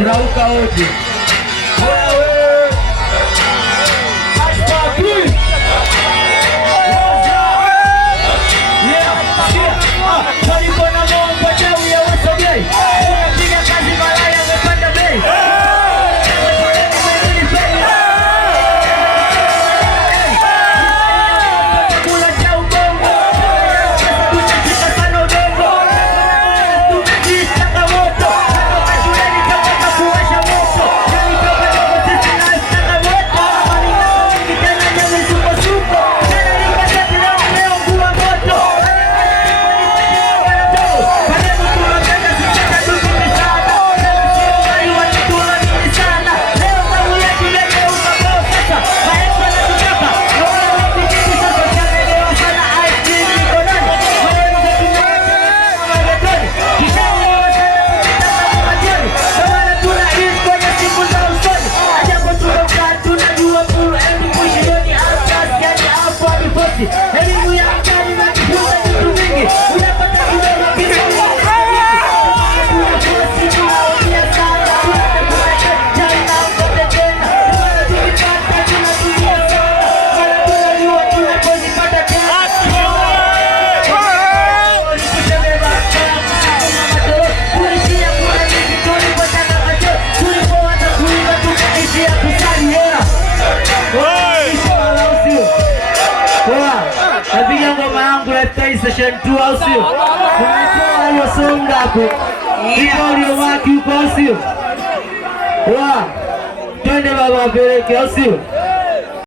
tunauka wote. Napiga ngoma yangu lifestyle session 2 au sio? Unatoa alosonga hapo. Ndio waki uko au sio? Twende baba peleke au sio?